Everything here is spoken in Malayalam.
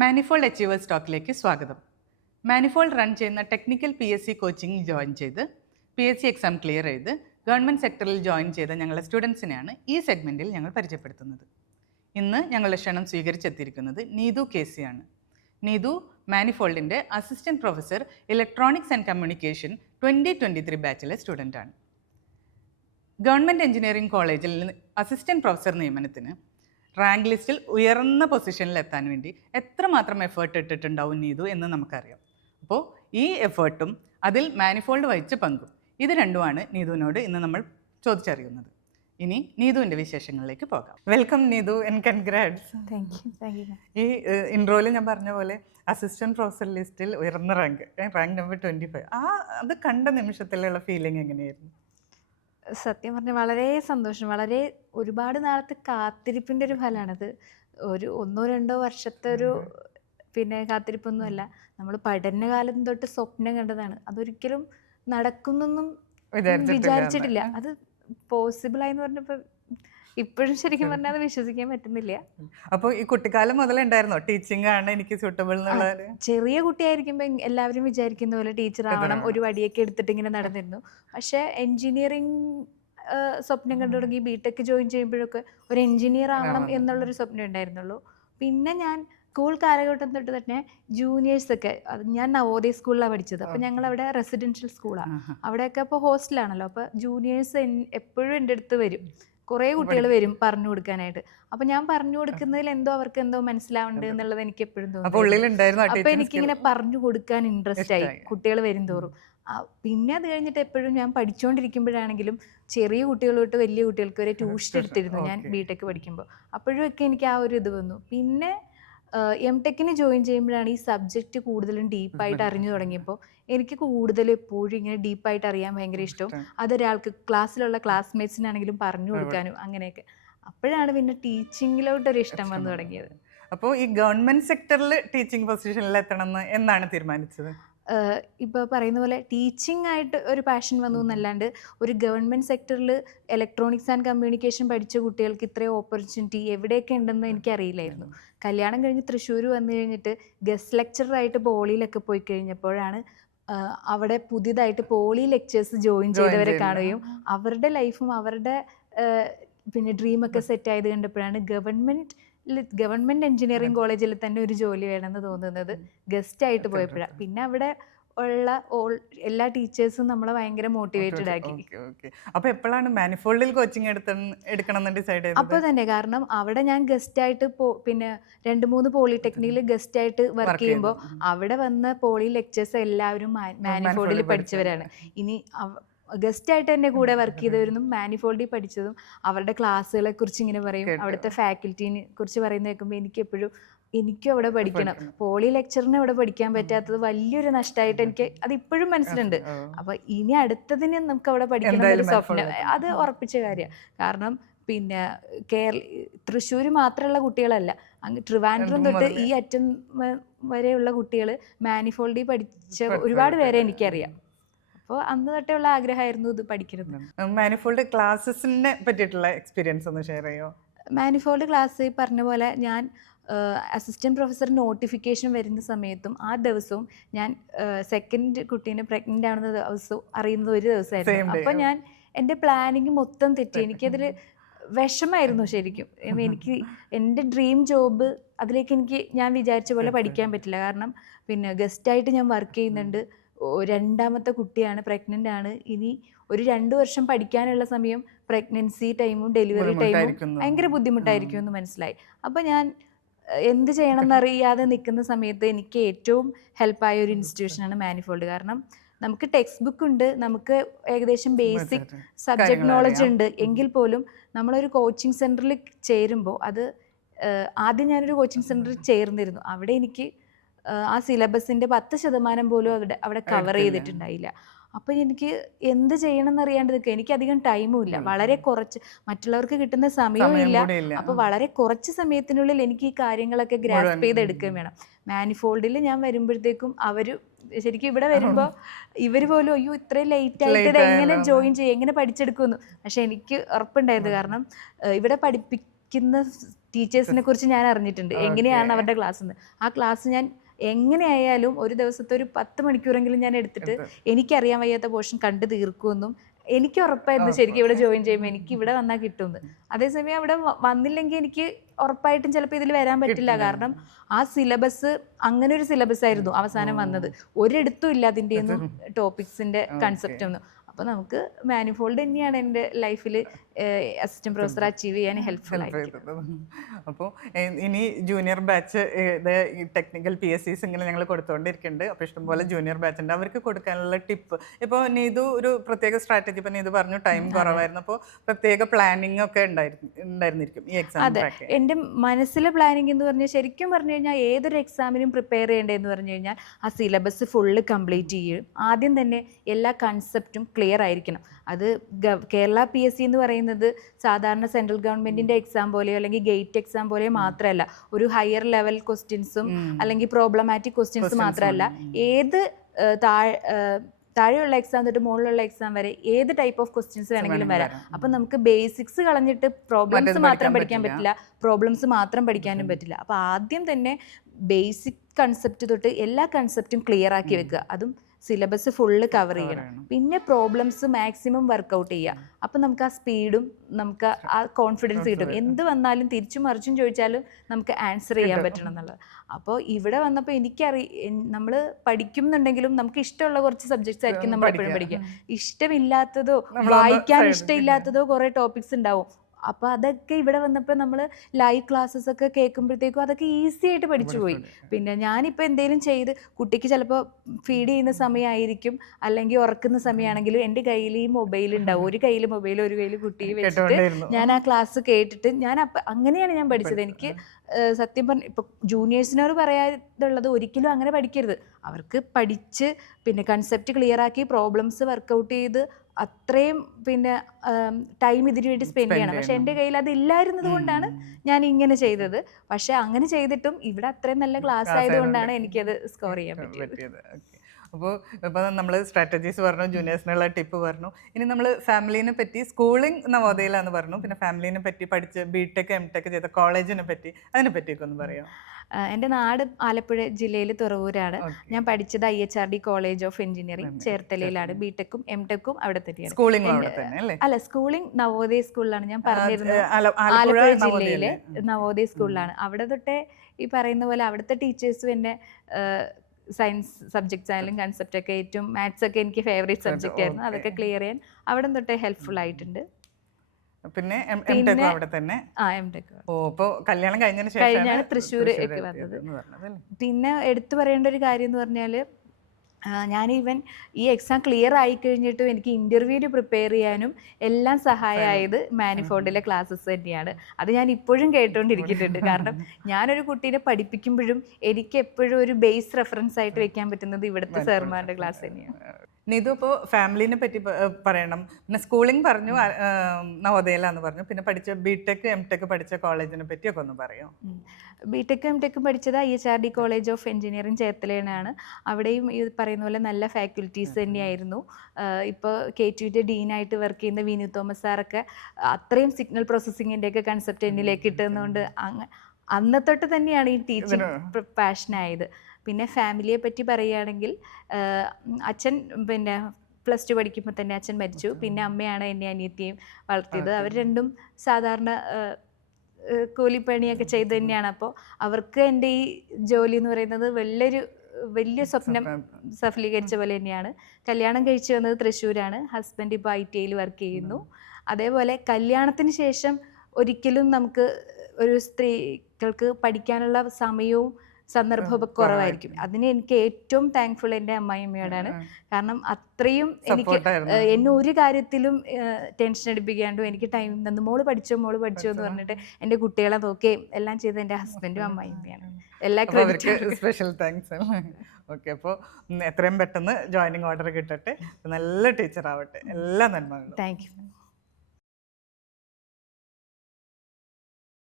മാനിഫോൾഡ് അച്ചീവേഴ്സ് ടോക്കിലേക്ക് സ്വാഗതം. മാനിഫോൾഡ് റൺ ചെയ്യുന്ന ടെക്നിക്കൽ PSC കോച്ചിങ്ങിൽ ജോയിൻ ചെയ്ത് PSC എക്സാം ക്ലിയർ ചെയ്ത് ഗവൺമെൻറ് സെക്ടറിൽ ജോയിൻ ചെയ്ത ഞങ്ങളുടെ സ്റ്റുഡൻസിനെയാണ് ഈ സെഗ്മെൻറ്റിൽ ഞങ്ങൾ പരിചയപ്പെടുത്തുന്നത്. ഇന്ന് ഞങ്ങളുടെ ക്ഷണം സ്വീകരിച്ചെത്തിയിരിക്കുന്നത് നീതു KC ആണ്. നീതു മാനിഫോൾഡിൻ്റെ assistant professor electronics and communication 2023 ബാച്ചിലെ സ്റ്റുഡൻ്റാണ്. ഗവൺമെൻറ് എഞ്ചിനീയറിംഗ് കോളേജിൽ അസിസ്റ്റൻറ്റ് പ്രൊഫസർ നിയമനത്തിന് റാങ്ക് ലിസ്റ്റിൽ ഉയർന്ന പൊസിഷനിൽ എത്താൻ വേണ്ടി എത്രമാത്രം എഫേർട്ട് ഇട്ടിട്ടുണ്ടാവും നീതു എന്ന് നമുക്കറിയാം. അപ്പോൾ ഈ എഫേർട്ടും അതിൽ മാനിഫോൾഡ് വഹിച്ച പങ്കും ഇത് രണ്ടുമാണ് നീതുവിനോട് ഇന്ന് നമ്മൾ ചോദിച്ചറിയുന്നത്. ഇനി നീതുവിൻ്റെ വിശേഷങ്ങളിലേക്ക് പോകാം. Welcome Neethu and congrats. Thank you. ഈ ഇൻട്രോയിൽ ഞാൻ പറഞ്ഞ പോലെ അസിസ്റ്റൻറ്റ് പ്രൊഫസർ ലിസ്റ്റിൽ ഉയർന്ന റാങ്ക് നമ്പർ 25. അത് കണ്ട നിമിഷത്തിലുള്ള ഫീലിംഗ് എങ്ങനെയായിരുന്നു? സത്യം പറഞ്ഞാൽ വളരെ സന്തോഷം. ഒരുപാട് നാളത്തെ കാത്തിരിപ്പിൻ്റെ ഒരു ഫലമാണത്. ഒരു 1-2 വർഷത്തെ ഒരു കാത്തിരിപ്പൊന്നുമല്ല. നമ്മൾ പഠനകാലം തൊട്ട് സ്വപ്നം കണ്ടതാണ്. അതൊരിക്കലും നടക്കുന്നൊന്നും വിചാരിച്ചിട്ടില്ല. അത് പോസിബിളായി എന്ന് പറഞ്ഞപ്പോൾ ഇപ്പോഴും ശരിക്കും പറഞ്ഞാൽ അത് വിശ്വസിക്കാൻ പറ്റുന്നില്ല. അപ്പോൾ ഈ കുട്ടിക്കാലം മുതലേ ഉണ്ടായിരുന്നോ ടീച്ചിങ് ആണ് എനിക്ക് സൂട്ടബിൾ എന്നുള്ളത്? ചെറിയ കുട്ടിയായിരിക്കുമ്പോൾ എല്ലാവരും വിചാരിക്കുന്ന പോലെ ടീച്ചർ ആവണം, ഒരു വടിയൊക്കെ എടുത്തിട്ട് ഇങ്ങനെ നടന്നിരുന്നു. പക്ഷേ എൻജിനീയറിംഗ് സ്വപ്നം കണ്ടു തുടങ്ങി. BTech ജോയിൻ ചെയ്യുമ്പോഴൊക്കെ ഒരു എൻജിനീയർ ആവണം എന്നുള്ളൊരു സ്വപ്നം ഉണ്ടായിരുന്നുള്ളൂ. പിന്നെ ഞാൻ സ്കൂൾ കാലഘട്ടം തൊട്ട് തന്നെ ജൂനിയേഴ്സൊക്കെ, അത് ഞാൻ നവോദയ സ്കൂളിലാണ് പഠിച്ചത്. അപ്പോൾ ഞങ്ങളവിടെ റെസിഡൻഷ്യൽ സ്കൂളാണ്. അവിടെയൊക്കെ ഇപ്പോൾ ഹോസ്റ്റലാണല്ലോ. അപ്പോൾ ജൂനിയേഴ്സ് എപ്പോഴും എൻ്റെ അടുത്ത് വരും. കുറേ കുട്ടികൾ വരും പറഞ്ഞു കൊടുക്കാനായിട്ട്. അപ്പൊ ഞാൻ പറഞ്ഞു കൊടുക്കുന്നതിൽ അവർക്ക് എന്തോ മനസ്സിലാവുന്നുണ്ട് എന്നുള്ളത് എനിക്ക് എപ്പോഴും തോന്നുന്നു. അപ്പൊ എനിക്കിങ്ങനെ പറഞ്ഞു കൊടുക്കാൻ ഇൻട്രസ്റ്റ് ആയി കുട്ടികൾ വരും തോറും. പിന്നെ അത് കഴിഞ്ഞിട്ട് എപ്പോഴും ഞാൻ പഠിച്ചുകൊണ്ടിരിക്കുമ്പോഴാണെങ്കിലും ചെറിയ കുട്ടികൾ തൊട്ട് വലിയ കുട്ടികൾക്ക് വരെ ട്യൂഷൻ എടുത്തിരുന്നു ഞാൻ BTech പഠിക്കുമ്പോൾ. അപ്പോഴും ഒക്കെ എനിക്ക് ആ ഒരു ഇത് വന്നു. പിന്നെ MTechന് ജോയിൻ ചെയ്യുമ്പോഴാണ് ഈ സബ്ജക്റ്റ് കൂടുതലും ഡീപ്പായിട്ട് അറിഞ്ഞു തുടങ്ങിയപ്പോൾ എനിക്ക് കൂടുതലും എപ്പോഴും ഇങ്ങനെ ഡീപ്പായിട്ട് അറിയാൻ ഭയങ്കര ഇഷ്ടവും. അതൊരാൾക്ക് ക്ലാസ്സിലുള്ള ക്ലാസ്മേറ്റ്സിനാണെങ്കിലും പറഞ്ഞു കൊടുക്കാനും അങ്ങനെയൊക്കെ. അപ്പോഴാണ് പിന്നെ ടീച്ചിങ്ങിലോട്ടൊരു ഇഷ്ടം വന്നു തുടങ്ങിയത്. അപ്പോൾ ഈ ഗവൺമെന്റ് സെക്ടറിൽ ടീച്ചിങ് പൊസിഷനിൽ എത്തണം എന്നാണ് തീരുമാനിച്ചത്? ഇപ്പോൾ പറയുന്ന പോലെ ടീച്ചിങ് ആയിട്ട് ഒരു പാഷൻ വന്നു എന്നല്ലാണ്ട് ഒരു ഗവൺമെൻറ് സെക്ടറിൽ ഇലക്ട്രോണിക്സ് ആൻഡ് കമ്മ്യൂണിക്കേഷൻ പഠിച്ച കുട്ടികൾക്ക് ഇത്രയും ഓപ്പർച്യൂണിറ്റി എവിടെയൊക്കെ ഉണ്ടെന്ന് എനിക്കറിയില്ലായിരുന്നു. കല്യാണം കഴിഞ്ഞ് തൃശ്ശൂർ വന്നു കഴിഞ്ഞിട്ട് ഗസ്റ്റ് ലെക്ചറായിട്ട് പോളിയിലൊക്കെ പോയി കഴിഞ്ഞപ്പോഴാണ് അവിടെ പുതിയതായിട്ട് പോളി ലെക്ചേഴ്സ് ജോയിൻ ചെയ്തവരെ കാണുകയും അവരുടെ ലൈഫും അവരുടെ ഡ്രീമൊക്കെ സെറ്റ് ആയത് കണ്ടപ്പോഴാണ് ഗവൺമെൻറ് എഞ്ചിനീയറിംഗ് കോളേജിൽ തന്നെ ഒരു ജോലി വേണമെന്ന് തോന്നുന്നത് ഗസ്റ്റായിട്ട് പോയപ്പോഴാണ്. പിന്നെ അവിടെ ഉള്ള എല്ലാ ടീച്ചേഴ്സും നമ്മളെ ഭയങ്കര മോട്ടിവേറ്റഡ് ആക്കി. അപ്പോൾ എപ്പോഴാണ് മാനിഫോൾഡിൽ കോച്ചിങ് എടുക്കണം എന്ന് ഡിസൈഡ് ചെയ്തത്? അപ്പോൾ തന്നെ, കാരണം അവിടെ ഞാൻ ഗസ്റ്റായിട്ട് 2-3 പോളിടെക്നിക്കിൽ ഗസ്റ്റായിട്ട് വർക്ക് ചെയ്യുമ്പോൾ അവിടെ വന്ന പോളി ലെക്ചേഴ്സ് എല്ലാവരും മാനിഫോൾഡിൽ പഠിച്ചവരാണ്. ഇനി ഗസ്റ്റായിട്ട് എൻ്റെ കൂടെ വർക്ക് ചെയ്തവരും മാനിഫോൾഡിൽ പഠിച്ചതും അവരുടെ ക്ലാസ്സുകളെ കുറിച്ച് ഇങ്ങനെ പറയും, അവിടുത്തെ ഫാക്കൽറ്റിനെ കുറിച്ച് പറയുന്നത് കേൾക്കുമ്പോൾ എനിക്കും അവിടെ പഠിക്കണം. പോളി ലെക്ചറിന് അവിടെ പഠിക്കാൻ പറ്റാത്തത് വലിയൊരു നഷ്ടമായിട്ട് എനിക്ക് അത് ഇപ്പോഴും മനസ്സിലുണ്ട്. അപ്പൊ ഇനി അടുത്തതിന് നമുക്ക് അവിടെ പഠിക്കണം എന്നൊരു സ്വപ്നം, അത് ഉറപ്പിച്ച കാര്യമാണ്. കാരണം തൃശ്ശൂർ മാത്രമുള്ള കുട്ടികളല്ല, അങ്ങ് ട്രിവാൻഡ്രം തൊട്ട് ഈ അറ്റം വരെയുള്ള കുട്ടികൾ മാനിഫോൾഡിൽ പഠിച്ച ഒരുപാട് പേരെ എനിക്കറിയാം. അപ്പോൾ അന്ന് തൊട്ടുള്ള ആഗ്രഹമായിരുന്നു ഇത് പഠിക്കുന്നത്. മാനിഫോൾഡ് ക്ലാസ്സസിനെ പറ്റിയിട്ടുള്ള എക്സ്പീരിയൻസ് ഒന്ന് ഷെയർ ചെയ്യോ? മാനിഫോൾഡ് ക്ലാസ് പറഞ്ഞ പോലെ ഞാൻ അസിസ്റ്റൻറ്റ് പ്രൊഫസർ നോട്ടിഫിക്കേഷൻ വരുന്ന സമയത്തും ആ ദിവസവും ഞാൻ സെക്കൻഡ് കുട്ടീനെ പ്രഗ്നൻ്റ് ആവുന്ന ദിവസവും അറിയുന്നത് ഒരു ദിവസമായിരുന്നു. അപ്പോൾ ഞാൻ എൻ്റെ പ്ലാനിങ് മൊത്തം തെറ്റി. എനിക്കതിൽ വിഷമായിരുന്നു ശരിക്കും. എൻ്റെ ഡ്രീം ജോബ് അതിലേക്ക് ഞാൻ വിചാരിച്ച പോലെ പഠിക്കാൻ പറ്റില്ല. കാരണം ഗസ്റ്റായിട്ട് ഞാൻ വർക്ക് ചെയ്യുന്നുണ്ട്. 2ാമത്തെ കുട്ടിയാണ്, പ്രഗ്നൻ്റ് ആണ്. ഇനി ഒരു 2 വർഷം പഠിക്കാനുള്ള സമയം പ്രഗ്നൻസി ടൈമും ഡെലിവറി ടൈമും ഭയങ്കര ബുദ്ധിമുട്ടായിരിക്കും എന്ന് മനസ്സിലായി. അപ്പോൾ ഞാൻ എന്ത് ചെയ്യണം എന്നറിയാതെ നിൽക്കുന്ന സമയത്ത് എനിക്ക് ഏറ്റവും ഹെൽപ്പായ ഒരു ഇൻസ്റ്റിറ്റ്യൂഷനാണ് മാനിഫോൾഡ്. കാരണം നമുക്ക് ടെക്സ്റ്റ് ബുക്ക് ഉണ്ട്, നമുക്ക് ഏകദേശം ബേസിക് സബ്ജക്ട് നോളജ് ഉണ്ട്. എങ്കിൽ പോലും നമ്മളൊരു കോച്ചിങ് സെൻറ്ററിൽ ചേരുമ്പോൾ ആദ്യം ഞാനൊരു കോച്ചിങ് സെൻറ്ററിൽ ചേർന്നിരുന്നു. അവിടെ എനിക്ക് ആ സിലബസിൻ്റെ 10% പോലും അവിടെ കവർ ചെയ്തിട്ടുണ്ടായില്ല. അപ്പോൾ എനിക്ക് എന്ത് ചെയ്യണം എന്നറിയാണ്ട് നിൽക്കുക. എനിക്കധികം ടൈമും ഇല്ല, വളരെ കുറച്ച്, മറ്റുള്ളവർക്ക് കിട്ടുന്ന സമയവും ഇല്ല. അപ്പോൾ വളരെ കുറച്ച് സമയത്തിനുള്ളിൽ എനിക്ക് ഈ കാര്യങ്ങളൊക്കെ ഗ്രാസ്പ് ചെയ്തെടുക്കുകയും വേണം. മാനിഫോൾഡിൽ ഞാൻ വരുമ്പോഴത്തേക്കും ശരിക്കും ഇവിടെ വരുമ്പോൾ ഇവർ പോലും അയ്യോ ഇത്രയും ലേറ്റ് ആയിട്ട് ഇത് എങ്ങനെ ജോയിൻ ചെയ്യും, എങ്ങനെ പഠിച്ചെടുക്കുമെന്ന്. പക്ഷെ എനിക്ക് ഉറപ്പുണ്ടായിരുന്നു. കാരണം ഇവിടെ പഠിപ്പിക്കുന്ന ടീച്ചേഴ്സിനെ കുറിച്ച് ഞാൻ അറിഞ്ഞിട്ടുണ്ട്, എങ്ങനെയാണ് അവരുടെ ക്ലാസ് എന്ന്. ആ ക്ലാസ് ഞാൻ എങ്ങനെയായാലും ഒരു ദിവസത്തെ ഒരു 10 മണിക്കൂറെങ്കിലും ഞാൻ എടുത്തിട്ട് എനിക്കറിയാൻ വയ്യാത്ത പോർഷൻ കണ്ടു തീർക്കുമെന്നും എനിക്ക് ഉറപ്പായിരുന്നു ശരിക്കും ഇവിടെ ജോയിൻ ചെയ്യുമ്പോൾ എനിക്ക് ഇവിടെ വന്നാൽ കിട്ടുമെന്ന്. അതേസമയം അവിടെ വന്നില്ലെങ്കിൽ എനിക്ക് ഉറപ്പായിട്ടും ചിലപ്പോൾ ഇതിൽ വരാൻ പറ്റില്ല. കാരണം ആ സിലബസ് അങ്ങനെ ഒരു സിലബസ് ആയിരുന്നു അവസാനം വന്നത്. ഒരിടത്തും ഇല്ല അതിൻ്റെ ഒന്നും ടോപ്പിക്സിൻ്റെ കൺസെപ്റ്റ് ഒന്നും. അപ്പോൾ നമുക്ക് മാനിഫോൾഡ് തന്നെയാണ് എൻ്റെ ലൈഫിൽ അസിസ്റ്റന്റ് പ്രൊഫസർ അച്ചീവ് ചെയ്യാൻ ഹെൽപ്ഫുൾ ആയിട്ട്. അപ്പോൾ ഇനി ജൂനിയർ ബാച്ച് ടെക്നിക്കൽ PSCs ഇങ്ങനെ ഞങ്ങൾ കൊടുത്തുകൊണ്ടിരിക്കുന്നുണ്ട്. അപ്പോൾ ഇഷ്ടംപോലെ ജൂനിയർ ബാച്ച് ഉണ്ട്. അവർക്ക് കൊടുക്കാനുള്ള ടിപ്പ് ഇപ്പോൾ നീതു ഒരു പ്രത്യേക സ്ട്രാറ്റജി, ഇപ്പോൾ നീതു പറഞ്ഞു ടൈം കുറവായിരുന്നു, അപ്പോൾ പ്രത്യേക പ്ലാനിങ് ഒക്കെ ഉണ്ടായിരുന്നിരിക്കും ഈ എക്സാം. അതെ, എൻ്റെ മനസ്സിലെ പ്ലാനിങ് എന്ന് പറഞ്ഞാൽ ശരിക്കും പറഞ്ഞു കഴിഞ്ഞാൽ ഏതൊരു എക്സാമിനും പ്രിപ്പയർ ചെയ്യേണ്ടതെന്ന് പറഞ്ഞു കഴിഞ്ഞാൽ ആ സിലബസ് ഫുള്ള് കംപ്ലീറ്റ് ചെയ്യും. ആദ്യം തന്നെ എല്ലാ കൺസെപ്റ്റും ക്ലിയർ ആയിരിക്കണം. അത് കേരള PSC എന്ന് പറയുന്നത് സാധാരണ സെൻട്രൽ ഗവൺമെന്റിന്റെ എക്സാം പോലെയോ അല്ലെങ്കിൽ ഗേറ്റ് എക്സാം പോലെയോ മാത്രമല്ല, ഒരു ഹയർ ലെവൽ ക്വസ്റ്റ്യൻസും അല്ലെങ്കിൽ പ്രോബ്ലമാറ്റിക് ക്വസ്റ്റ്യൻസ് മാത്രമല്ല, ഏത് താഴെയുള്ള എക്സാം തൊട്ട് മുകളിലുള്ള എക്സാം വരെ ഏത് ടൈപ്പ് ഓഫ് ക്വസ്റ്റ്യൻസ് വേണമെങ്കിലും വരാം. അപ്പം നമുക്ക് ബേസിക്സ് കളഞ്ഞിട്ട് പ്രോബ്ലംസ് മാത്രം പഠിക്കാൻ പറ്റില്ല, പ്രോബ്ലംസ് മാത്രം പഠിക്കാനും പറ്റില്ല. അപ്പോൾ ആദ്യം തന്നെ ബേസിക് കൺസെപ്റ്റ് തൊട്ട് എല്ലാ കൺസെപ്റ്റും ക്ലിയർ ആക്കി വെക്കുക. അതും സിലബസ് ഫുള്ള് കവർ ചെയ്യണം. പിന്നെ പ്രോബ്ലംസ് മാക്സിമം വർക്കൗട്ട് ചെയ്യുക. അപ്പം നമുക്ക് ആ സ്പീഡും നമുക്ക് ആ കോൺഫിഡൻസ് കിട്ടും. എന്ത് വന്നാലും തിരിച്ചും മറിച്ചും ചോദിച്ചാലും നമുക്ക് ആൻസർ ചെയ്യാൻ പറ്റണം എന്നുള്ളത്. അപ്പോൾ ഇവിടെ വന്നപ്പോൾ നമ്മൾ പഠിക്കുന്നുണ്ടെങ്കിലും നമുക്ക് ഇഷ്ടമുള്ള കുറച്ച് സബ്ജക്ട്സ് ആയിരിക്കും നമ്മൾ എപ്പോഴും പഠിക്കുക. ഇഷ്ടമില്ലാത്തതോ വായിക്കാൻ ഇഷ്ടമില്ലാത്തതോ കുറേ ടോപ്പിക്സ് ഉണ്ടാവും. അപ്പോൾ അതൊക്കെ ഇവിടെ വന്നപ്പോൾ നമ്മൾ ലൈവ് ക്ലാസ്സസ് ഒക്കെ കേൾക്കുമ്പോഴത്തേക്കും അതൊക്കെ ഈസി ആയിട്ട് പഠിച്ചു പോയി. പിന്നെ ഞാനിപ്പോൾ എന്തെങ്കിലും ചെയ്ത് കുട്ടിക്ക് ചിലപ്പോൾ ഫീഡ് ചെയ്യുന്ന സമയമായിരിക്കും അല്ലെങ്കിൽ ഉറക്കുന്ന സമയമാണെങ്കിലും എൻ്റെ കയ്യിൽ ഈ മൊബൈൽ ഉണ്ടാവും. ഒരു കയ്യിൽ മൊബൈൽ ഒരു കയ്യിൽ കുട്ടിയെ വെച്ചിട്ട് ഞാൻ ആ ക്ലാസ് കേട്ടിട്ട് അങ്ങനെയാണ് ഞാൻ പഠിച്ചത്. എനിക്ക് സത്യം പറഞ്ഞ ഇപ്പോൾ ജൂനിയേഴ്സിനോട് പറയാതുള്ളത് ഒരിക്കലും അങ്ങനെ പഠിക്കരുത്. അവർക്ക് പഠിച്ച് പിന്നെ കൺസെപ്റ്റ് ക്ലിയർ ആക്കി പ്രോബ്ലംസ് വർക്കൗട്ട് ചെയ്ത് അത്രയും പിന്നെ ടൈം ഇതിനു വേണ്ടി സ്പെൻഡ് ചെയ്യണം. പക്ഷെ എൻ്റെ കയ്യിൽ അത് ഇല്ലായിരുന്നത് കൊണ്ടാണ് ഞാൻ ഇങ്ങനെ ചെയ്തത്. പക്ഷെ അങ്ങനെ ചെയ്തിട്ടും ഇവിടെ അത്രയും നല്ല ക്ലാസ് ആയതുകൊണ്ടാണ് എനിക്കത് സ്കോർ ചെയ്യാൻ പറ്റിയത്. അപ്പോൾ ഇപ്പോൾ നമ്മൾ സ്ട്രാറ്റജീസ് പറഞ്ഞു, ജൂനിയേഴ്സിനുള്ള ടിപ്പ് പറഞ്ഞു. ഇനി നമ്മൾ ഫാമിലീനെ പറ്റി, സ്കൂളിംഗ് നവോദയയിലാന്ന് പറഞ്ഞു, പിന്നെ ഫാമിലീനെ പറ്റി പഠിച്ച് BTech MTech ചെയ്ത കോളേജിനെ പറ്റി, അതിനെ പറ്റിയൊക്കെ ഒന്ന് പറയാം. എൻ്റെ നാട് ആലപ്പുഴ ജില്ലയിൽ തുറവൂരാണ്. ഞാൻ പഠിച്ചത് IHRD കോളേജ് ഓഫ് എഞ്ചിനീയറിംഗ് ചേർത്തലയിലാണ്. BTechഉം MTechഉം അവിടെ തന്നെയാണ്. അല്ല, സ്കൂളിംഗ് നവോദയ സ്കൂളിലാണ്. ഞാൻ പറഞ്ഞിരുന്നത് ആലപ്പുഴ ജില്ലയിലെ നവോദയ സ്കൂളിലാണ്. അവിടെ തൊട്ടേ ഈ പറയുന്ന പോലെ അവിടുത്തെ ടീച്ചേഴ്സും എന്നെ സയൻസ് സബ്ജക്ട്സ് ആയാലും കൺസെപ്റ്റ് ഒക്കെ ഏറ്റവും മാത്സ് ഒക്കെ എനിക്ക് ഫേവറേറ്റ് സബ്ജക്റ്റ് ആയിരുന്നു. അതൊക്കെ ക്ലിയർ ചെയ്യാൻ അവിടെ തൊട്ടേ ഹെൽപ്ഫുൾ ആയിട്ടുണ്ട്. പിന്നെ അവിടെ തന്നെ കല്യാണം കഴിഞ്ഞാണ് തൃശ്ശൂർ ഒക്കെ വന്നത്. പിന്നെ എടുത്തു പറയേണ്ട ഒരു കാര്യം എന്ന് പറഞ്ഞാൽ ഞാൻ ഈവൻ ഈ എക്സാം ക്ലിയർ ആയി കഴിഞ്ഞിട്ടും എനിക്ക് ഇൻ്റർവ്യൂവിന് പ്രിപ്പയർ ചെയ്യാനും എല്ലാം സഹായമായത് മാനിഫോൾഡിലെ ക്ലാസ്സസ് തന്നെയാണ്. അത് ഞാൻ ഇപ്പോഴും കേട്ടുകൊണ്ടിരിക്കുന്നുണ്ട്. കാരണം ഞാനൊരു കുട്ടീനെ പഠിപ്പിക്കുമ്പോഴും എനിക്ക് എപ്പോഴും ഒരു ബേസ് റെഫറൻസ് ആയിട്ട് വെക്കാൻ പറ്റുന്നത് ഇവിടുത്തെ സാർമാരുടെ ക്ലാസ് തന്നെയാണ്. നീതു, ഇപ്പോൾ ഫാമിലീനെ പറ്റി പറയണം. പിന്നെ സ്കൂളിംഗ് പറഞ്ഞു, നവോദയയിലാന്ന് പറഞ്ഞു. പിന്നെ പഠിച്ച BTech MTech പഠിച്ച കോളേജിനെ പറ്റിയൊക്കെ ഒന്ന് പറയാം. BTech MTech പഠിച്ചത് IHRD കോളേജ് ഓഫ് എഞ്ചിനീയറിംഗ് ചേർത്തലയാണ്. അവിടെയും ഈ പറയുന്ന പോലെ നല്ല ഫാക്കൽറ്റീസ് തന്നെയായിരുന്നു. ഇപ്പോൾ KTUവിൻ്റെ ഡീനായിട്ട് വർക്ക് ചെയ്യുന്ന വിനു തോമസ് സാറൊക്കെ അത്രയും സിഗ്നൽ പ്രോസസ്സിങ്ങിൻ്റെയൊക്കെ കൺസെപ്റ്റ് എന്നിലേക്ക് ഇട്ടുന്നതുകൊണ്ട് അന്നത്തൊട്ട് തന്നെയാണ് ഈ ടീച്ചിങ് പാഷനായത്. പിന്നെ ഫാമിലിയെ പറ്റി പറയുകയാണെങ്കിൽ അച്ഛൻ പിന്നെ +2 പഠിക്കുമ്പോൾ തന്നെ അച്ഛൻ മരിച്ചു. പിന്നെ അമ്മയാണ് എന്നെ അനിയത്തിയും വളർത്തിയത്. അവർ രണ്ടും സാധാരണ കൂലിപ്പണിയൊക്കെ ചെയ്ത് തന്നെയാണ്. അപ്പോൾ അവർക്ക് എൻ്റെ ഈ ജോലി എന്ന് പറയുന്നത് വലിയ സ്വപ്നം സഫലീകരിച്ച പോലെ തന്നെയാണ്. കല്യാണം കഴിച്ചു വന്നത് തൃശ്ശൂരാണ്. ഹസ്ബൻഡ് ഇപ്പോൾ ITIയിൽ വർക്ക് ചെയ്യുന്നു. അതേപോലെ കല്യാണത്തിന് ശേഷം ഒരിക്കലും നമുക്ക് ഒരു സ്ത്രീകൾക്ക് പഠിക്കാനുള്ള സമയവും സന്ദർഭമൊക്കെ കുറവായിരിക്കും. അതിന് എനിക്ക് ഏറ്റവും താങ്ക്ഫുൾ എൻ്റെ അമ്മായിയമ്മയോടാണ്. കാരണം അത്രയും എനിക്ക് എന്നെ ഒരു കാര്യത്തിലും ടെൻഷൻ അടിപ്പിക്കാണ്ടും എനിക്ക് ടൈം തന്നു. മോള് പഠിച്ചോ എന്ന് പറഞ്ഞിട്ട് എൻ്റെ കുട്ടികളെ നോക്കുകയും എല്ലാം ചെയ്ത് എൻ്റെ ഹസ്ബൻഡും അമ്മായിയമ്മയാണ്. എല്ലാ ക്രെഡിറ്റും സ്പെഷ്യൽ താങ്ക്സ്. ഓക്കെ, അപ്പോൾ എത്രയും പെട്ടെന്ന് ജോയിനിങ് ഓർഡർ കിട്ടട്ടെ. നല്ല ടീച്ചർ ആവട്ടെ. എല്ലാ നന്മകളും. Thank you.